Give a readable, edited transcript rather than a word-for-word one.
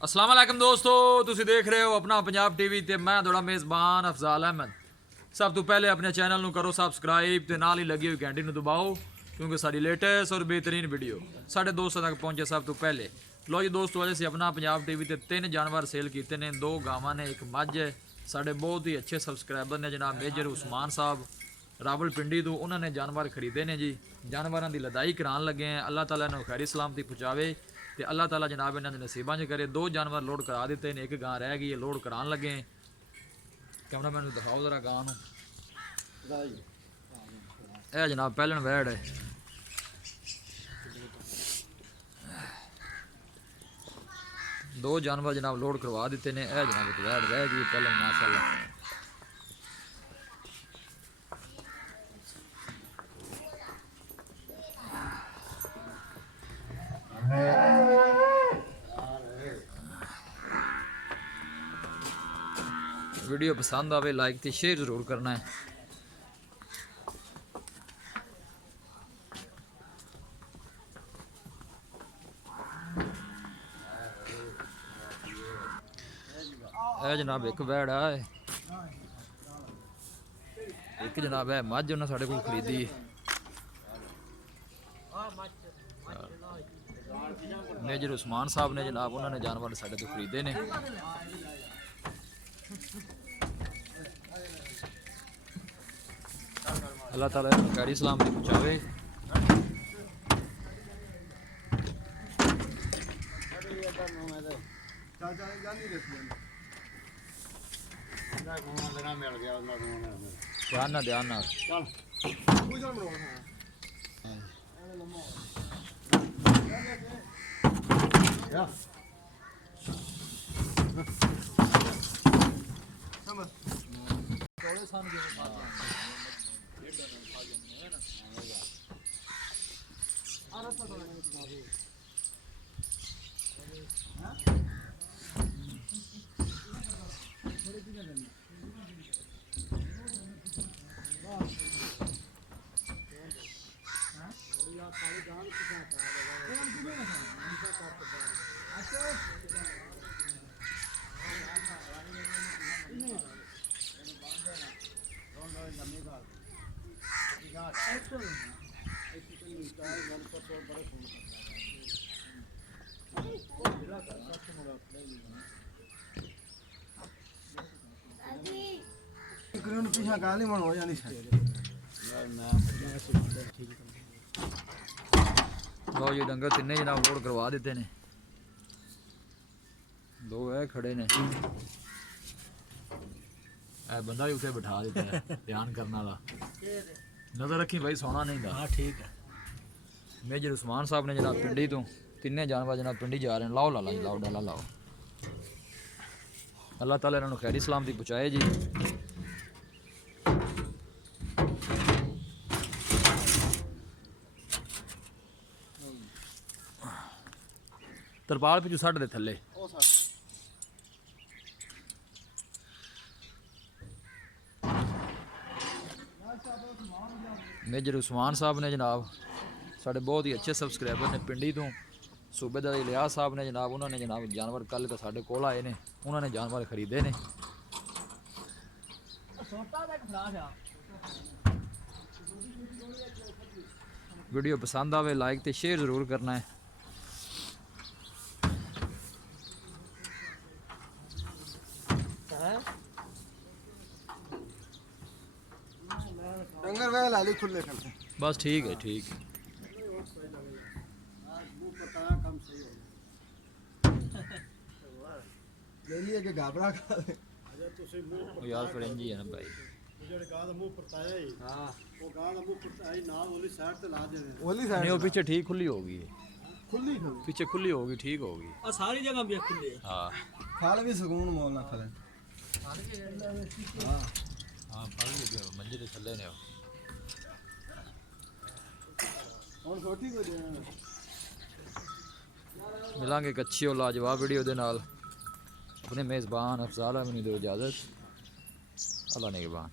अस्सलाम वालेकुम दोस्तों, तुसी देख रहे हो अपना पंजाब टीवी ते मैं थोड़ा मेज़बान अफजाल अहमद। सब तो पहले अपने चैनल ਨੂੰ करो सबसक्राइब ਤੇ ਨਾਲ ਹੀ ਲੱਗੀ ਹੋਈ ਘੰਟੀ ਨੂੰ ਦਬਾਓ ਕਿਉਂਕਿ ਸਾਡੀ ਲੇਟੈਸਟ ਔਰ ਬਿਹਤਰੀਨ ਵੀਡੀਓ ਸਾਡੇ ਦੋਸਤਾਂ ਤੱਕ ਪਹੁੰਚੇ ਸਭ ਤੋਂ ਪਹਿਲੇ। ਲੋ ਜੀ ਦੋਸਤੋ, ਅੱਜ ਅਸੀਂ ਆਪਣਾ ਪੰਜਾਬ ਟੀਵੀ ਤੇ 3 ਜਾਨਵਰ ਸੇਲ ਕੀਤੇ ਨੇ, 2 ਗਾਵਾਂ ਨੇ, 1 ਮੱਝ ਹੈ। ਸਾਡੇ ਬਹੁਤ ਹੀ ਅੱਛੇ ਸਬਸਕ੍ਰਾਈਬਰ ਨੇ ਜਨਾਬ ਮੇਜਰ ਉਸਮਾਨ ਸਾਹਿਬ ਰਾਵਲਪਿੰਡੀ ਤੋਂ, ਉਹਨਾਂ ਨੇ ਜਾਨਵਰ ਖਰੀਦੇ ਨੇ ਜੀ। ਜਾਨਵਰਾਂ ਦੀ ਲਦਾਈ ਕਰਾਉਣ ਲੱਗੇ ਆ, ਅੱਲਾਹ ਤਾਲਾ ਨੂੰ ਖੈਰੀ ਸਲਾਮਤੀ ਪਹੁੰਚਾਵੇ ਤੇ ਅੱਲਾਹ ਤਾਲਾ ਜਨਾਬ ਇਹਨਾਂ ਦੇ ਨਸੀਬਾਂ 'ਚ ਕਰੇ। 2 ਜਾਨਵਰ ਲੋਡ ਕਰਾ ਦਿੱਤੇ ਨੇ, 1 ਗਾਂ ਰਹਿ ਗਈ ਹੈ, ਲੋਡ ਕਰਾਉਣ ਲੱਗੇ। ਕੈਮਰਾਮੈਨ ਨੂੰ ਦਿਖਾਓ ਜ਼ਰਾ ਗਾਂ ਨੂੰ। ਇਹ ਜਨਾਬ ਪਹਿਲਣ ਵੈੜ ਹੈ। दो जानवर जनाब लोड करवा देते हैं। यह जनाब एक वैड रह गई पहले माशाल्लाह। वीडियो पसंद आवे लाइक तो शेयर जरूर करना है। ਇਹ जनाब एक वैड़ है, एक जनाब है मझ उन्हें साढ़े को खरीदी। मेजर उस्मान साहब ने जनाब उन्होंने जानवर साढ़े तो खरीदे ने। अल्लाह ताला खैरी सलामती पहुँचावे। ध्यान ना ध्यान ना पीछा गाली मन हो जानी चाहिए। लो जी डंगर तिन्ने जनाब लोड करवा देते ने। 2 है खड़े ने, बंदा भी उसे बिठा देता है ध्यान करने वाला। नजर रखी भाई, सोना नहीं था। हाँ ठीक है। मेजर उस्मान साहब ने जनाब पिंडी तो 3 जानवर जनाब पिंडी जा रहे हैं। लाओ लाला लाओ डाला लाओ। अल्लाह ताला इन्होंने खैरी सलामती पहुँचाए जी। तरपाल पिछू सट दे थले। मेजर उस्मान साहब ने जनाब साढ़े बहुत ही अच्छे सब्सक्राइबर ने पिंडी तो। सूबेदार लियाज साहब ने जनाब उन्होंने जनाब जानवर कल तो साढ़े कोल आए ने, उन्होंने जानवर खरीदे ने। वीडियो पसंद आवे लाइक तो शेयर जरूर करना है। डंगर वे लाली खुले करते बस ठीक है ठीक है। ले लिए के घाबरा खा ले। वो यार फिर इंजी है ना भाई। ਜਿਹੜੇ ਗਾਂ ਦਾ ਮੂੰਹ ਪਰਤਾਇਆ ਹੀ ਹਾਂ, ਉਹ ਗਾਂ ਦਾ ਮੂੰਹ ਪਰਤਾਇਆ ਨਾਲ ਉਹਲੀ ਸਾਈਡ ਤੇ ਲਾ ਦੇ ਦੇ। ਉਹਲੀ ਸਾਈਡ नहीं वो पीछे ठीक खुली होगी, खुली पीछे खुली होगी, ठीक होगी। और सारी जगह भी खुली है। हाँ खाल भी सुकून मोल ना खाले। हाँ हाँ फल भी मंजे के थले ने। और छोटी को देना मिलांगे एक अच्छी और लाजवाब वीडियो दे नाल। अपने मेज़बान अफजाल अहमद को दो इजाज़त। अल्लाह ने के बान।